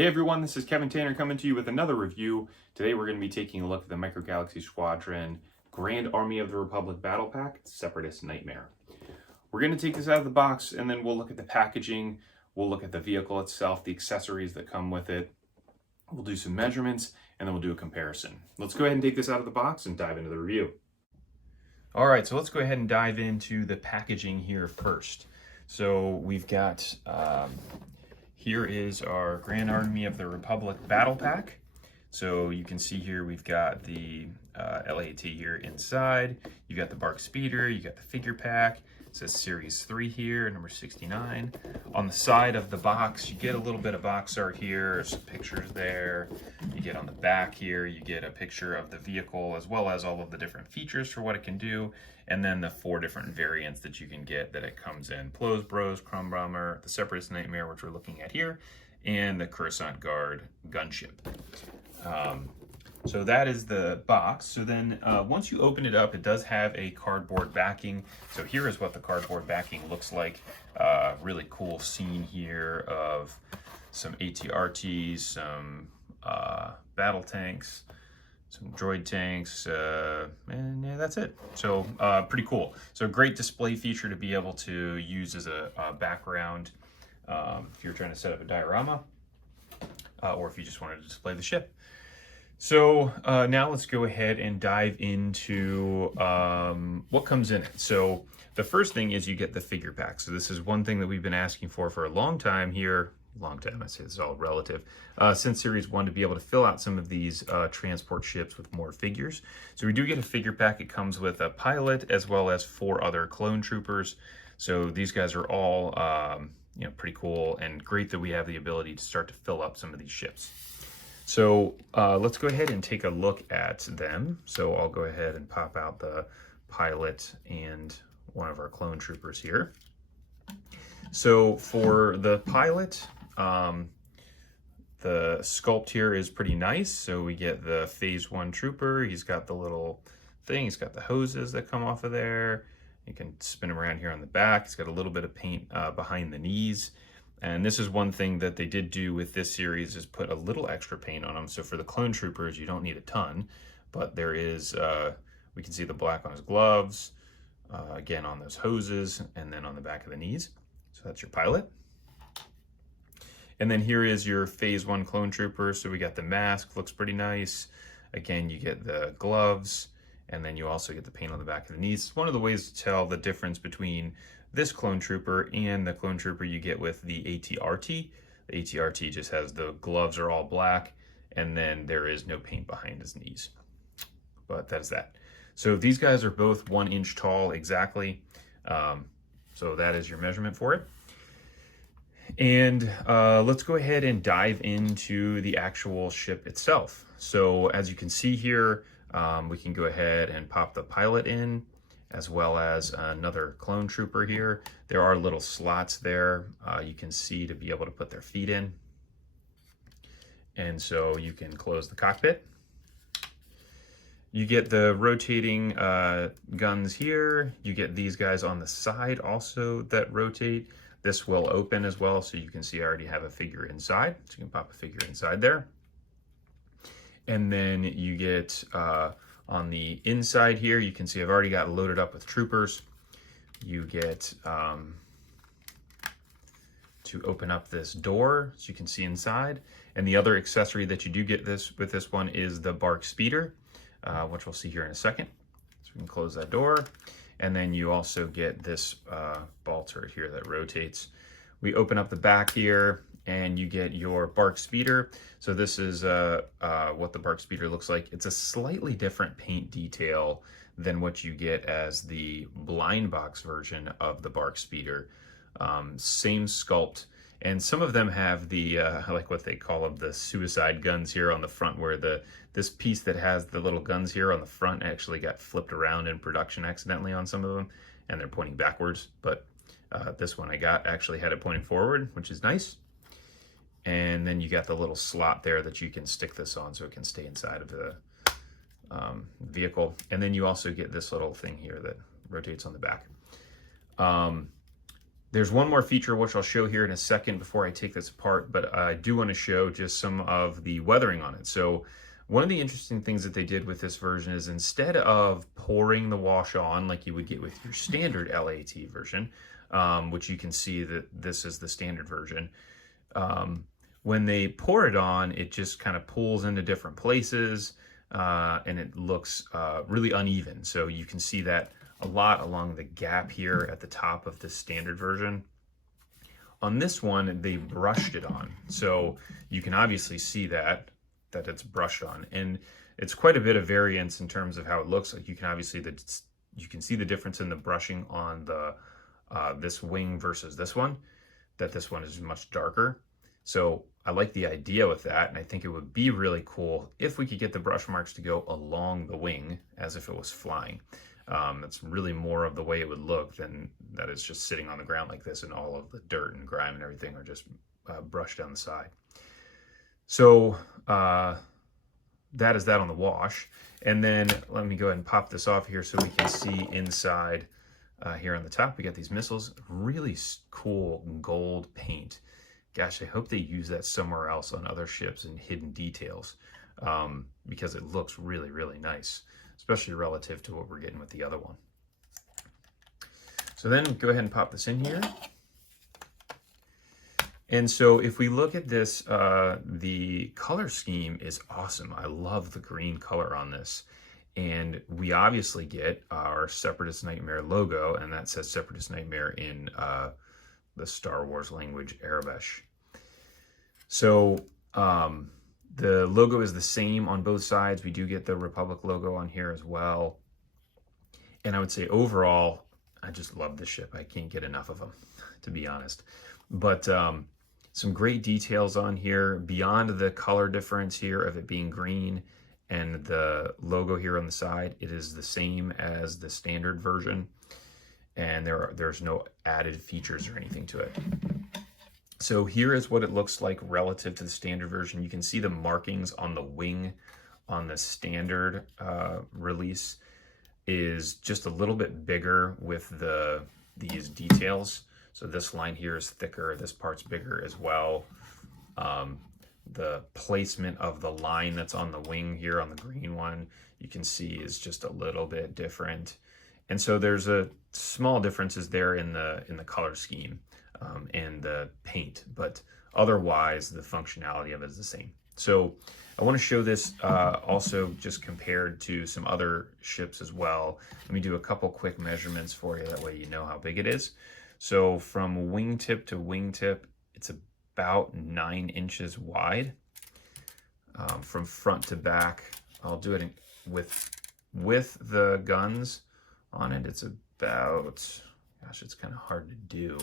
Hey everyone, this is Kevin Tanner coming to you with another review. Today we're going to be taking a look at the Micro Galaxy Squadron Grand Army of the Republic Battle Pack, Separatist Nightmare. We're going to take this out of the box and then we'll look at the packaging, we'll look at the vehicle itself, the accessories that come with it, we'll do some measurements, and then we'll do a comparison. Let's go ahead and take this out of the box and dive into the review. Alright, so let's go ahead and dive into the packaging here first. So we've got here is our Grand Army of the Republic Battle Pack. So you can see here we've got the LAT here inside. You got the Bark Speeder, you got the figure pack. It says Series 3 here, number 69. On the side of the box, you get a little bit of box art here, some pictures there. You get on the back here, you get a picture of the vehicle as well as all of the different features for what it can do. And then the 4 different variants that you can get that it comes in. Plows Bros, Chrome Bomber, the Separatist Nightmare, which we're looking at here, and the Coruscant Guard gunship. So that is the box. So then once you open it up, it does have a cardboard backing. So here is what the cardboard backing looks like. Really cool scene here of some AT-RTs, some battle tanks, some droid tanks, and yeah, that's it. So pretty cool. So great display feature to be able to use as a background if you're trying to set up a diorama or if you just wanted to display the ship. So now let's go ahead and dive into what comes in it. So the first thing is you get the figure pack. So this is one thing that we've been asking for a long time here. Long time, I say this is all relative, since Series 1 to be able to fill out some of these transport ships with more figures. So we do get a figure pack. It comes with a pilot as well as 4 other clone troopers. So these guys are all pretty cool and great that we have the ability to start to fill up some of these ships. So let's go ahead and take a look at them. So I'll go ahead and pop out the pilot and one of our clone troopers here. So for the pilot, the sculpt here is pretty nice. So we get the Phase 1 trooper. He's got the little thing. He's got the hoses that come off of there. You can spin him around here on the back. He's got a little bit of paint behind the knees. And this is one thing that they did do with this series is put a little extra paint on them. So for the clone troopers, you don't need a ton, but there is, we can see the black on his gloves, again on those hoses, and then on the back of the knees. So that's your pilot. And then here is your Phase 1 clone trooper. So we got the mask, looks pretty nice. Again, you get the gloves, and then you also get the paint on the back of the knees. It's one of the ways to tell the difference between this clone trooper and the clone trooper you get with the AT-RT. The AT-RT just has the gloves are all black, and then there is no paint behind his knees. But that's that. So these guys are both 1 inch tall exactly. So that is your measurement for it. And let's go ahead and dive into the actual ship itself. So as you can see here, we can go ahead and pop the pilot in, as well as another clone trooper here. There are little slots there you can see to be able to put their feet in. And so you can close the cockpit. You get the rotating guns here. You get these guys on the side also that rotate. This will open as well, so you can see I already have a figure inside. So you can pop a figure inside there. And then you get on the inside here, you can see I've already got loaded up with troopers. You get to open up this door so you can see inside. And the other accessory that you do get with this one is the Bark Speeder, which we'll see here in a second. So we can close that door. And then you also get this ball turret here that rotates. We open up the back here, and you get your Bark Speeder. So this is what the Bark Speeder looks like. It's a slightly different paint detail than what you get as the blind box version of the Bark Speeder. Same sculpt, and some of them have the, like what they call them, the suicide guns here on the front, where this piece that has the little guns here on the front actually got flipped around in production accidentally on some of them, and they're pointing backwards. But this one I got actually had it pointing forward, which is nice. And then you got the little slot there that you can stick this on so it can stay inside of the vehicle. And then you also get this little thing here that rotates on the back. There's one more feature which I'll show here in a second before I take this apart, but I do want to show just some of the weathering on it. So one of the interesting things that they did with this version is instead of pouring the wash on like you would get with your standard LAT version, which you can see that this is the standard version, when they pour it on, it just kind of pulls into different places and it looks really uneven. So you can see that a lot along the gap here at the top of the standard version. On this one, they brushed it on. So you can obviously see that it's brushed on. And it's quite a bit of variance in terms of how it looks. Like you can obviously, you can see the difference in the brushing on the this wing versus this one, that this one is much darker. So I like the idea with that, and I think it would be really cool if we could get the brush marks to go along the wing as if it was flying. That's really more of the way it would look than that it's just sitting on the ground like this and all of the dirt and grime and everything are just brushed down the side. So that is that on the wash. And then let me go ahead and pop this off here so we can see inside here on the top. We got these missiles, really cool gold paint. Gosh, I hope they use that somewhere else on other ships in hidden details because it looks really, really nice, especially relative to what we're getting with the other one. So then go ahead and pop this in here. And so if we look at this, the color scheme is awesome. I love the green color on this. And we obviously get our Separatist Nightmare logo, and that says Separatist Nightmare in the Star Wars language, Arabish. So the logo is the same on both sides. We do get the Republic logo on here as well. And I would say overall, I just love this ship. I can't get enough of them, to be honest. But some great details on here beyond the color difference here of it being green and the logo here on the side. It is the same as the standard version, and there's no added features or anything to it. So here is what it looks like relative to the standard version. You can see the markings on the wing on the standard release is just a little bit bigger with these details. So this line here is thicker, this part's bigger as well. The placement of the line that's on the wing here on the green one, you can see is just a little bit different. And so there's a small differences there in the color scheme and the paint, but otherwise the functionality of it is the same. So I want to show this also just compared to some other ships as well. Let me do a couple quick measurements for you, that way you know how big it is. So from wingtip to wingtip, it's about 9 inches wide. From front to back, I'll do it with the guns on it. It's about, gosh, it's kind of hard to do,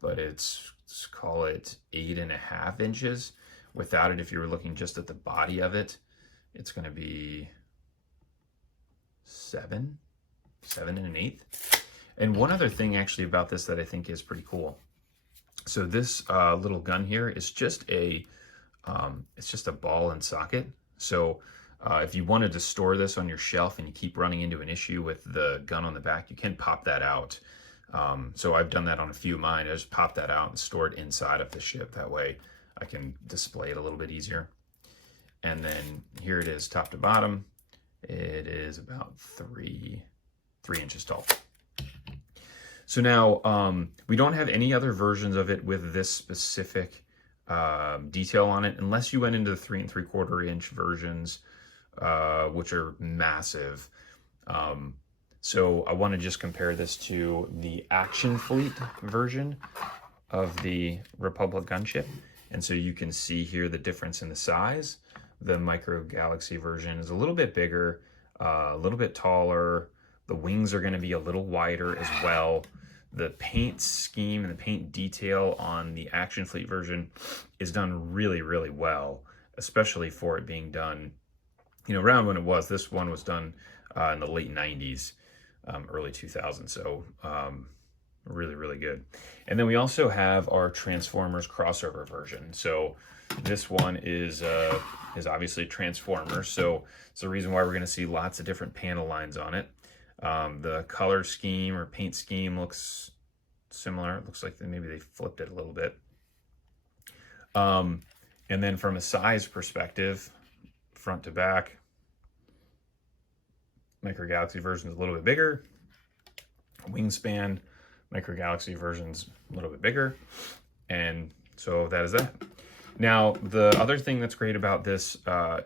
but let's call it 8.5 inches. Without it, if you were looking just at the body of it, it's going to be 7 1/8. And one other thing actually about this that I think is pretty cool. So this little gun here is just it's just a ball and socket. So if you wanted to store this on your shelf and you keep running into an issue with the gun on the back, you can pop that out. So I've done that on a few of mine. I just pop that out and store it inside of the ship. That way I can display it a little bit easier. And then here it is top to bottom. It is about 3 inches tall. So now we don't have any other versions of it with this specific detail on it, unless you went into the 3 3/4 inch versions, which are massive. So I want to just compare this to the Action Fleet version of the Republic gunship. And so you can see here the difference in the size. The Micro Galaxy version is a little bit bigger, a little bit taller. The wings are going to be a little wider as well. The paint scheme and the paint detail on the Action Fleet version is done really, really well, especially for it being done, around when it was. This one was done in the late 90s, early 2000s. So really, really good. And then we also have our Transformers crossover version. So this one is obviously Transformers. So it's the reason why we're going to see lots of different panel lines on it. The color scheme or paint scheme looks similar. It looks like maybe they flipped it a little bit. And then from a size perspective, front to back, Micro Galaxy version is a little bit bigger. Wingspan, Micro Galaxy version's a little bit bigger. And so that is that. Now, the other thing that's great about this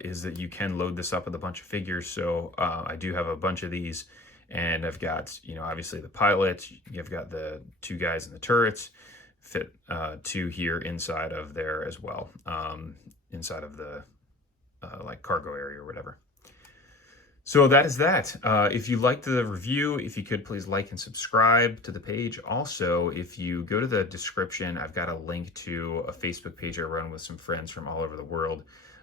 is that you can load this up with a bunch of figures. So I do have a bunch of these, and I've got, you know, obviously the pilot, you've got the two guys in the turrets, fit two here inside of there as well, inside of the like cargo area or whatever. So that is that. If you liked the review, if you could please like and subscribe to the page. Also, if you go to the description, I've got a link to a Facebook page I run with some friends from all over the world.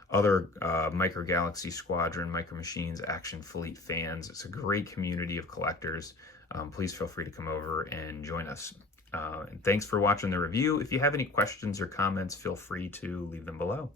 Other Micro Galaxy Squadron, Micro Machines, Action Fleet fans. It's a great community of collectors. Please feel free to come over and join us. And thanks for watching the review. If you have any questions or comments, feel free to leave them below.